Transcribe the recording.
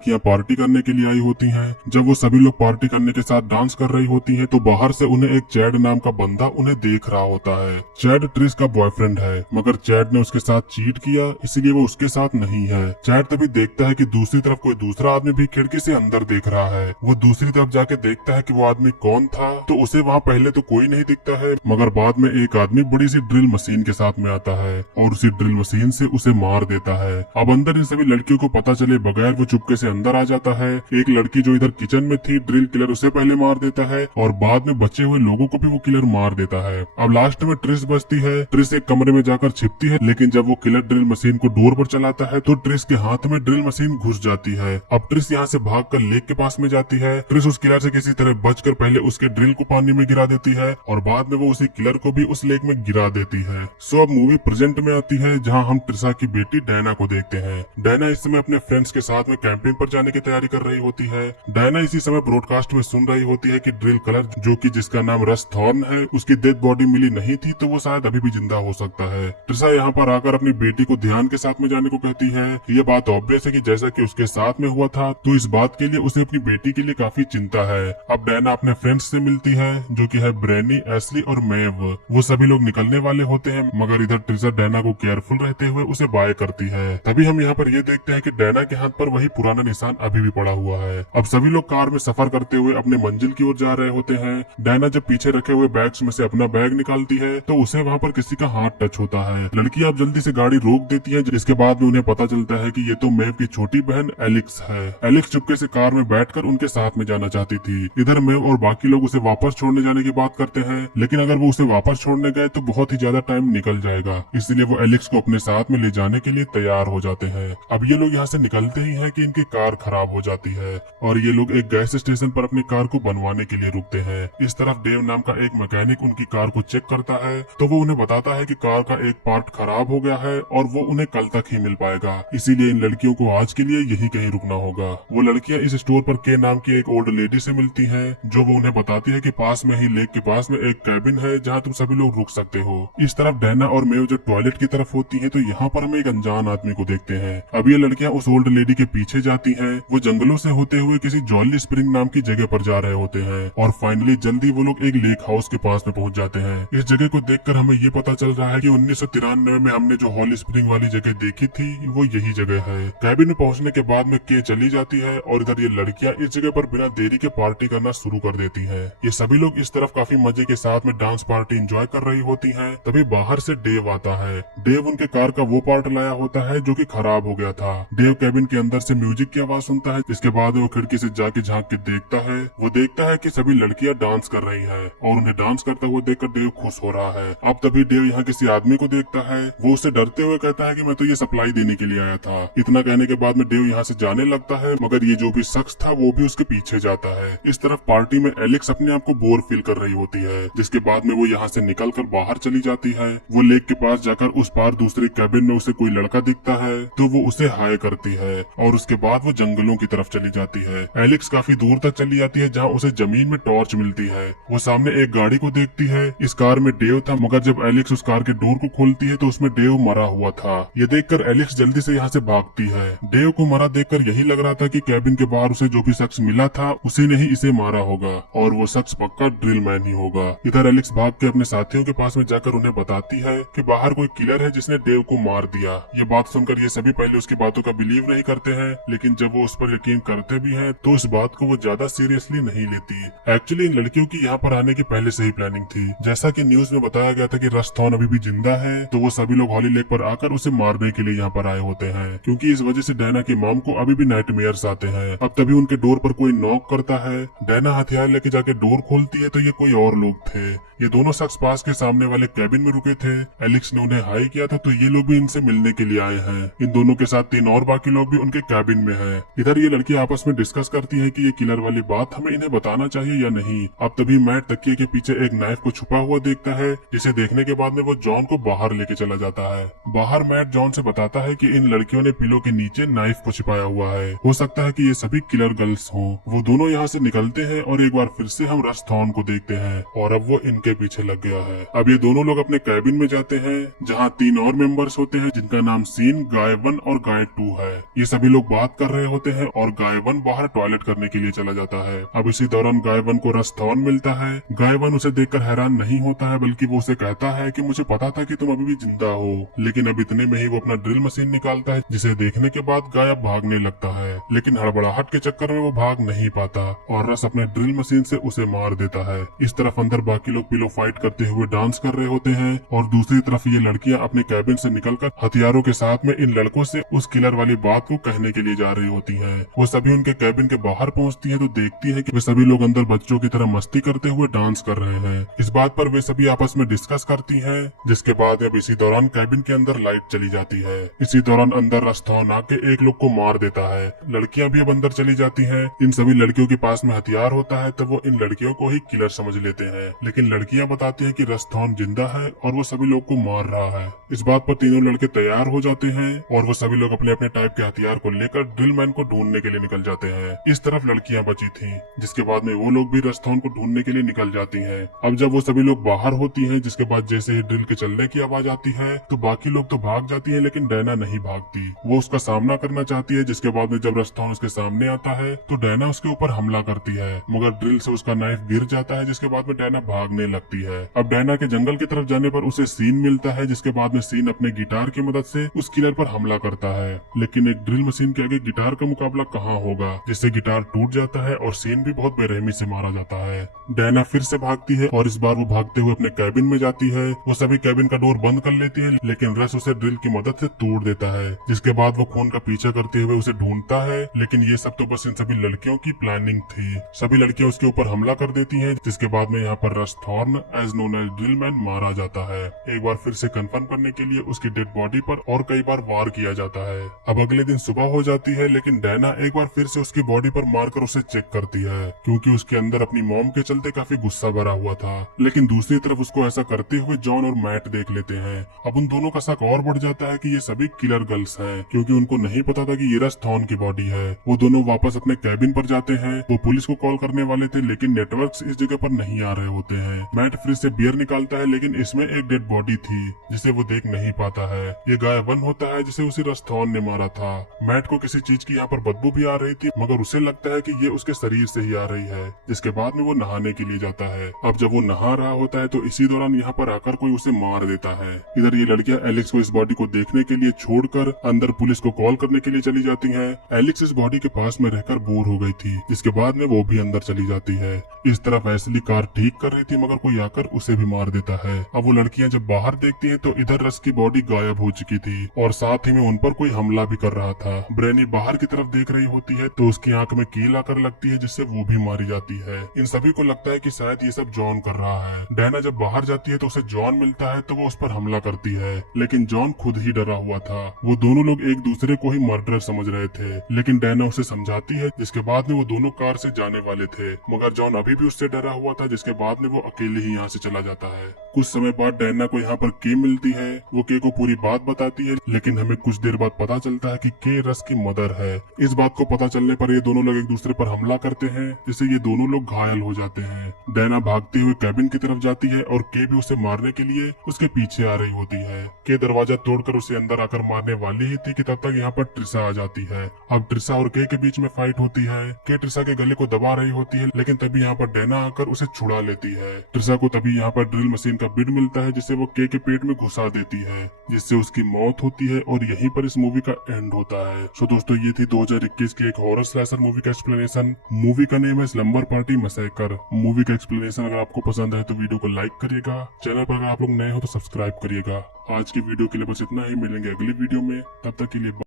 लड़कियां पार्टी करने के लिए आई होती हैं। जब वो सभी लोग पार्टी करने के साथ डांस कर रही होती हैं, तो बाहर से उन्हें एक चैड नाम का बंदा उन्हें देख रहा होता है। चैड ट्रिस का बॉयफ्रेंड है, मगर चैड ने उसके साथ चीट किया, इसीलिए वो उसके साथ नहीं है। चैड तभी देखता है कि दूसरी तरफ कोई दूसरा आदमी भी खिड़की से अंदर देख रहा है। वो दूसरी तरफ जाके देखता है कि वो आदमी कौन था, तो उसे वहाँ पहले तो कोई नहीं दिखता है, मगर बाद में एक आदमी बड़ी सी ड्रिल मशीन के साथ में आता है और उसी ड्रिल मशीन से उसे मार देता है। अब अंदर इन सभी लड़कियों को पता चले बगैर वो चुपके से अंदर आ जाता है। एक लड़की जो इधर किचन में थी, ड्रिल किलर उसे पहले मार देता है और बाद में बचे हुए लोगों को भी वो किलर मार देता है। अब लास्ट में ट्रिस बचती है। ट्रिस एक कमरे में जाकर छिपती है, लेकिन जब वो किलर ड्रिल मशीन को डोर पर चलाता है तो ट्रिस के हाथ में ड्रिल मशीन घुस जाती है। अब ट्रिस यहाँ से भागकर लेक के पास में जाती है। ट्रिस उस किलर से किसी तरह बचकर पहले उसके ड्रिल को पानी में गिरा देती है और बाद में वो उसी किलर को भी उस लेक में गिरा देती है। सो अब मूवी प्रेजेंट में आती है, जहाँ हम ट्रिसा की बेटी डायना को देखते हैं। डायना इस समय अपने फ्रेंड्स के साथ में कैंपिंग पर जाने की तैयारी कर रही होती है। डायना इसी समय ब्रॉडकास्ट में सुन रही होती है कि ड्रिल कलर जो कि जिसका नाम रस थॉर्न है, उसकी डेड बॉडी मिली नहीं थी, तो वो शायद अभी भी जिंदा हो सकता है। ट्रिसा यहाँ पर आकर अपनी बेटी को ध्यान के साथ में जाने को कहती है। ये बात ऑब्वियस है कि जैसा कि उसके साथ में हुआ था, तो इस बात के लिए उसे अपनी बेटी के लिए काफी चिंता है। अब डायना अपने फ्रेंड्स से मिलती है, जो कि है ब्रेनी, एस्ली और मेव। वो सभी लोग निकलने वाले होते हैं, मगर इधर ट्रिसा डायना को केयरफुल रहते हुए उसे बाय करती है। तभी हम यहाँ पर ये देखते हैं कि डायना के हाथ पर वही पुराना निशान अभी भी पड़ा हुआ है। अब सभी लोग कार में सफर करते हुए अपने मंजिल की ओर जा रहे होते हैं। डायना जब पीछे रखे हुए बैग्स में से अपना बैग निकालती है, तो उसे वहाँ पर किसी का हाथ टच होता है। लड़की अब जल्दी से गाड़ी रोक देती है, जिसके बाद में उन्हें पता चलता है कि ये तो मेव की छोटी बहन एलिक्स है। एलिक्स चुपके से कार में बैठकर उनके साथ में जाना चाहती थी। इधर मेव और बाकी लोग उसे वापस छोड़ने जाने की बात करते हैं, लेकिन अगर वो उसे वापस छोड़ने गए तो बहुत ही ज्यादा टाइम निकल जाएगा, इसलिए वो एलिक्स को अपने साथ में ले जाने के लिए तैयार हो जाते हैं। अब ये लोग यहाँ से निकलते ही हैं कि इनकी कार खराब हो जाती है और ये लोग एक गैस स्टेशन पर अपनी कार को बनवाने के लिए रुकते हैं। इस तरफ डेव नाम का एक मैकेनिक उनकी कार को चेक करता है, तो वो उन्हें बताता है कि कार का एक पार्ट खराब हो गया है और वो उन्हें कल तक ही मिल पाएगा, इसीलिए इन लड़कियों को आज के लिए यही कहीं रुकना होगा। वो लड़कियां इस स्टोर पर के नाम की एक ओल्ड लेडी से मिलती हैं, जो वो उन्हें बताती है कि पास में ही लेक के पास में एक कैबिन है, जहाँ तुम सभी लोग रुक सकते हो। इस तरफ डायना और मेव जब टॉयलेट की तरफ होती है, तो यहाँ पर हम एक अनजान आदमी को देखते हैं। अब ये लड़कियां उस ओल्ड लेडी के पीछे जाती हैं। वो जंगलों से होते हुए किसी जॉली स्प्रिंग नाम की जगह पर जा रहे होते हैं और फाइनली जल्दी वो लोग एक लेक हाउस के पास में पहुंच जाते हैं। इस जगह को देखकर हमें ये पता चल रहा है कि 1993 में हमने जो हॉली स्प्रिंग वाली जगह देखी थी, वो यही जगह है। कैबिन में पहुंचने के बाद में के चली जाती है और इधर ये लड़कियां इस जगह पर बिना देरी के पार्टी करना शुरू कर देती है। ये सभी लोग इस तरफ काफी मजे के साथ में डांस पार्टी एंजॉय कर रही होती है। तभी बाहर से डेव आता है। डेव उनके कार का वो पार्ट लाया होता है जो कि खराब हो गया था। डेव कैबिन के अंदर से म्यूजिक की आवाज सुनता है, जिसके बाद वो खिड़की से जाके झांक के देखता है। वो देखता है कि सभी लड़कियां डांस कर रही हैं और उन्हें डांस करता हुआ देखकर डेव खुश हो रहा है। अब तभी डेव यहाँ किसी आदमी को देखता है। वो उससे डरते हुए कहता है कि मैं तो ये सप्लाई देने के लिए आया था। इतना कहने के बाद में डेव यहाँ से जाने लगता है, मगर ये जो भी शख्स था वो भी उसके पीछे जाता है। इस तरफ पार्टी में एलेक्स अपने आप को बोर फील कर रही होती है, जिसके बाद में वो यहाँ से निकल कर बाहर चली जाती है। वो लेक के पास जाकर उस पार दूसरे कैबिन में उसे कोई लड़का दिखता है, तो वो उसे हाय करती है और उसके बाद वो जंगलों की तरफ चली जाती है। एलेक्स काफी दूर तक चली जाती है, जहाँ उसे जमीन में टॉर्च मिलती है। वो सामने एक गाड़ी को देखती है। इस कार में डेव था, मगर जब एलेक्स उस कार के डोर को खोलती है तो उसमें डेव मरा हुआ था। ये देखकर एलेक्स जल्दी से यहाँ से भागती है। डेव को मरा देखकर यही लग रहा था कि कैबिन के बाहर उसे जो भी शख्स मिला था, उसी ने ही इसे मारा होगा और वो शख्स पक्का ड्रिल मैन ही होगा। इधर एलेक्स भाग के अपने साथियों के पास में जाकर उन्हें बताती है कि बाहर कोई किलर है जिसने डेव को मार दिया। ये बात सुनकर ये सभी पहले उसकी बातों का बिलीव नहीं करते हैं, लेकिन जब वो उस पर यकीन करते भी हैं, तो इस बात को वो ज्यादा सीरियसली नहीं लेती। एक्चुअली इन लड़कियों की यहाँ पर आने की पहले से ही प्लानिंग थी। जैसा कि न्यूज में बताया गया था कि रस थॉर्न अभी भी जिंदा है, तो वो सभी लोग हॉली लेक पर आकर उसे मारने के लिए यहाँ पर आए होते हैं, क्योंकि इस वजह से डायना की मॉम को अभी भी नाइटमेयर्स आते हैं। अब तभी उनके डोर पर कोई नॉक करता है। डायना हथियार लेके जाके डोर खोलती है, तो ये कोई और लोग थे। ये दोनों शख्स पास के सामने वाले कैबिन में रुके थे। एलेक्स ने उन्हें हाई किया था, तो ये लोग भी इनसे मिलने के लिए आए हैं। इन दोनों के साथ 3 और बाकी लोग भी उनके कैबिन में हैं। इधर ये लड़की आपस में डिस्कस करती हैं कि ये किलर वाली बात हमें इन्हें बताना चाहिए या नहीं। अब तभी मैट तकिए के पीछे एक नाइफ को छुपा हुआ देखता है, जिसे देखने के बाद में वो जॉन को बाहर लेके चला जाता है। बाहर मैट जॉन से बताता है कि इन लड़कियों ने पिलो के नीचे नाइफ को छिपाया हुआ है। हो सकता है कि ये सभी किलर गर्ल्स हों। वो दोनों यहाँ से निकलते हैं और एक बार फिर से हम रस थॉर्न को देखते हैं और अब वो इनके पीछे लग गया है। अब ये दोनों लोग अपने कैबिन में जाते हैं, जहाँ 3 और मेंबर्स होते हैं, जिनका नाम सीन, गाय 1 और गाय 2 है। ये सभी लोग बात कर कर रहे होते हैं और गायवन बाहर टॉयलेट करने के लिए चला जाता है। अब इसी दौरान गायवन को रस्थौन मिलता है। गायवन उसे देखकर हैरान नहीं होता है, बल्कि वो उसे कहता है कि मुझे पता था कि तुम अभी भी जिंदा हो। लेकिन अब इतने में ही वो अपना ड्रिल मशीन निकालता है, जिसे देखने के बाद गायब भागने लगता है। लेकिन हड़बड़ाहट के चक्कर में वो भाग नहीं पाता और रस अपने ड्रिल मशीन से उसे मार देता है। इस तरफ अंदर बाकी लोग पिलो फाइट करते हुए डांस कर रहे होते हैं और दूसरी तरफ ये लड़कियां अपने कैबिन से निकलकर हथियारों के साथ में इन लड़कों से उस किलर वाली बात को कहने के लिए जा रही होती हैं। वो सभी उनके कैबिन के बाहर पहुंचती हैं तो देखती हैं कि वे सभी लोग अंदर बच्चों की तरह मस्ती करते हुए डांस कर रहे हैं। इस बात पर वे सभी आपस में डिस्कस करती हैं, जिसके बाद अब इसी दौरान कैबिन के अंदर लाइट चली जाती है। इसी दौरान अंदर रस्थौन आके एक लोग को मार देता है। लड़कियां भी अब अंदर चली जाती हैं। इन सभी लड़कियों के पास में हथियार होता है तो वो इन लड़कियों को ही किलर समझ लेते हैं। लेकिन लड़कियां बताती हैं कि रस्थौन जिंदा है और वो सभी लोग को मार रहा है। इस बात पर तीनों लड़के तैयार हो जाते हैं और वो सभी लोग अपने अपने टाइप के हथियार को लेकर ड्रिल मैन को ढूंढने के लिए निकल जाते हैं। इस तरफ लड़कियां बची थीं, जिसके बाद में वो लोग भी रस्थौन को ढूंढने के लिए निकल जाती हैं। अब जब वो सभी लोग बाहर होती हैं, जिसके बाद जैसे ही ड्रिल के चलने की आवाज आती है तो बाकी लोग तो भाग जाती है, लेकिन डैना नहीं भागती। वो उसका सामना करना चाहती है, जिसके बाद में जब रस्थौन उसके सामने आता है तो डैना उसके ऊपर हमला करती है, मगर ड्रिल से उसका नाइफ गिर जाता है, जिसके बाद में डैना भागने लगती है। अब डैना के जंगल की तरफ जाने पर उसे सीन मिलता है, जिसके बाद में सीन अपने गिटार की मदद से उस किलर पर हमला करता है। लेकिन एक ड्रिल मशीन के आगे गिटार का मुकाबला कहाँ होगा, जिससे गिटार टूट जाता है और सीन भी बहुत बेरहमी से मारा जाता है। डैना फिर से भागती है और इस बार वो भागते हुए अपने कैबिन में जाती है। वो सभी कैबिन का डोर बंद कर लेती है, लेकिन रस उसे ड्रिल की मदद से तोड़ देता है, जिसके बाद वो खून का पीछा करते हुए उसे ढूंढता है। लेकिन ये सब तो बस इन सभी लड़कियों की प्लानिंग थी। सभी लड़कियां उसके ऊपर हमला कर देती हैं, जिसके बाद में यहाँ पर Russ Thorn as known as Drill Man मारा जाता है। एक बार फिर से कंफर्म करने के लिए उसकी डेड बॉडी पर और कई बार वार किया जाता है। अब अगले दिन सुबह हो जाती है, लेकिन डैना एक बार फिर से उसकी बॉडी पर मारकर उसे चेक करती है, क्योंकि उसके अंदर अपनी मॉम के चलते काफी गुस्सा भरा हुआ था। लेकिन दूसरी तरफ उसको ऐसा करते हुए जॉन और मैट देख लेते हैं। अब उन दोनों का शक और बढ़ जाता है कि ये सभी किलर गर्ल्स हैं, क्योंकि उनको नहीं पता था कि ये रस थॉर्न की बॉडी है। वो दोनों वापस अपने कैबिन पर जाते हैं। वो पुलिस को कॉल करने वाले थे, लेकिन नेटवर्क्स इस जगह पर नहीं आ रहे होते हैं। मैट फ्रिज से बियर निकालता है, लेकिन इसमें एक डेड बॉडी थी, जिसे वो देख नहीं पाता है। ये गायवन होता है, जिसे उसी रस थॉर्न ने मारा था। मैट को किसी चीज की यहाँ पर बदबू भी आ रही थी, मगर उसे लगता है कि ये उसके शरीर से ही आ रही है, जिसके बाद में वो नहाने के लिए जाता है। अब जब वो नहा रहा होता है तो इसी दौरान यहाँ पर आकर कोई उसे मार देता है। इधर ये लड़कियां एलेक्स को इस बॉडी को देखने के लिए छोड़कर अंदर पुलिस को कॉल करने के लिए चली जाती हैं। एलेक्स इस बॉडी के पास में रहकर बोर हो गई थी, जिसके बाद में वो भी अंदर चली जाती है। इस तरफ एशली कार ठीक कर रही थी, मगर कोई आकर उसे भी मार देता है। अब वो लड़कियां जब बाहर देखती हैं तो इधर रस की बॉडी गायब हो चुकी थी और साथ ही में उन पर कोई हमला भी कर रहा था। ब्रेनी बाहर की तरफ देख रही होती है तो उसकी आंख में कील आकर लगती है, जिससे वो भी मारी जाती है। इन सभी को लगता है कि शायद ये सब जॉन कर रहा है। डैना जब बाहर जाती है तो उसे जॉन मिलता है तो वो उस पर हमला करती है, लेकिन जॉन खुद ही डरा हुआ था। वो दोनों लोग एक दूसरे को ही मर्डरर समझ रहे थे, लेकिन डैना उसे समझाती है, जिसके बाद में वो दोनों कार से जाने वाले थे, मगर जॉन अभी भी उससे डरा हुआ था, जिसके बाद में वो अकेले ही यहाँ से चला जाता है। कुछ समय बाद डैना को यहाँ पर के मिलती है। वो के को पूरी बात बताती है, लेकिन हमें कुछ देर बाद पता चलता है कि के रस की मदर है। इस बात को पता चलने पर ये दोनों लोग एक दूसरे पर हमला करते हैं, जिससे ये दोनों लोग घायल हो जाते हैं। डैना भागते हुए कैबिन की तरफ जाती है और के भी उसे मारने के लिए उसके पीछे आ रही होती है। के दरवाजा तोड़कर उसे अंदर आकर मारने वाली ही थी कि तब तक यहाँ पर ट्रिसा आ जाती है। अब ट्रिसा और के बीच में फाइट होती है। के ट्रिसा के गले को दबा रही होती है, लेकिन तभी यहाँ पर डैना आकर उसे छुड़ा लेती है। ट्रिसा को तभी यहाँ पर ड्रिल मशीन का बिड मिलता है, जिसे वो के पेट में घुसा देती है, जिससे उसकी मौत होती है और यहीं पर इस मूवी का एंड होता है। सो दोस्तों, ये थी 2021 की एक हॉरर स्लैशर मूवी का एक्सप्लेनेशन। मूवी का नेम है स्लम्बर पार्टी मैसेकर। मूवी का एक्सप्लेनेशन अगर आपको पसंद आए तो वीडियो को लाइक करिएगा। चैनल पर अगर आप लोग नए हो तो सब्सक्राइब करिएगा। आज की वीडियो के लिए बस इतना ही। मिलेंगे अगली वीडियो में, तब तक के लिए